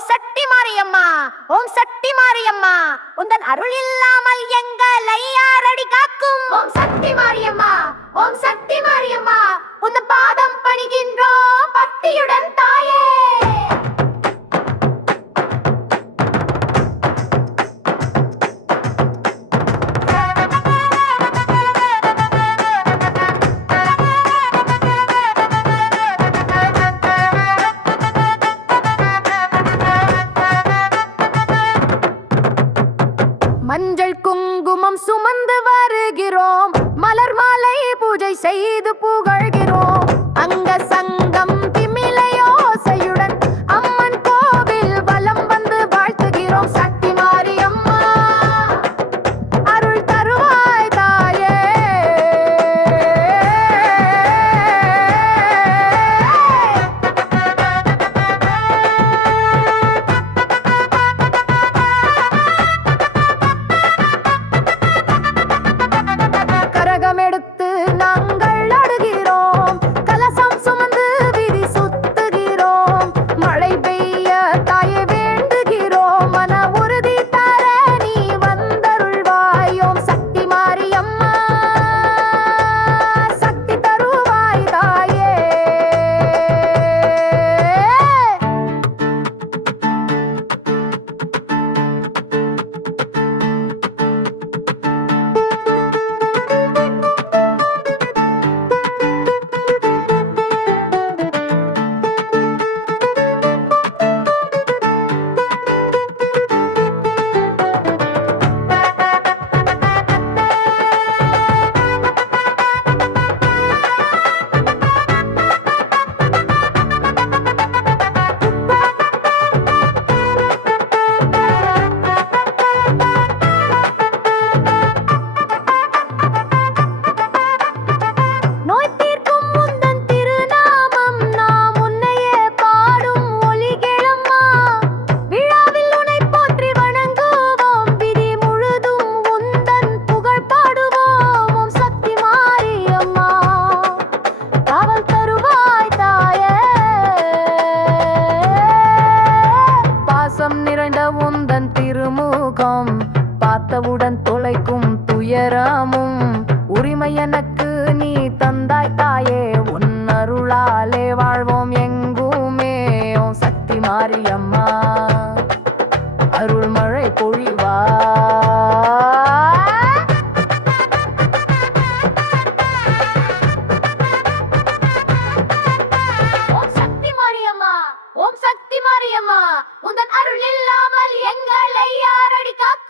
ஓம் சக்தி மாரியம்மா, ஓம் சக்தி மாரியம்மா, உந்தன் அருள் இல்லாமல் எங்களை யாரடி காக்கும்? ஓம் சக்தி மாரியம்மா, ஓம் சக்தி மாரியம்மா, உந்தன் பாதம் பணிகின்றோம் பக்தியுடன் தாயே. மஞ்சள் குங்குமம் சுமந்து வருகிறோம், மலர் மாலை பூஜை செய்து புகழ்கிறோம். அங்க சங்கம் திமிலையோசையுடன் அம்மன் கோவில் வலம் வந்து வாழ்த்துகிறோம். சக்தி மாரியம்மா அருள் தருவாய் தாயே. எடுத்து நாங்கள் அடுகிறோம், கலசம் சுமந்து வீதி சுத்துகிறோம். மழை பெய்ய தாயை வேண்டுகிறோம், மன உறுதி தர நீ வந்தருள்வாய். ஓம் சக்தி மாரியம்மா சக்தி தருவாய் தாயே. நிறைந்த உந்தன் திருமுகம் பார்த்தவுடன் தொலைக்கும் துயரமும் உரிமை எனக்கு நீ தந்தாய் தாயே. உன் அருளாலே வாழ்வோம் எங்குமே. ஓம் சக்தி மாரியம்மா அருள் மழை பொழிவா. ஓம் சக்தி மாரியம்மா, ஓம் சக்தி மாரியம்மா, உந்தன் அருள் இல்லாமல் எங்களை யாரடி காக்கும்?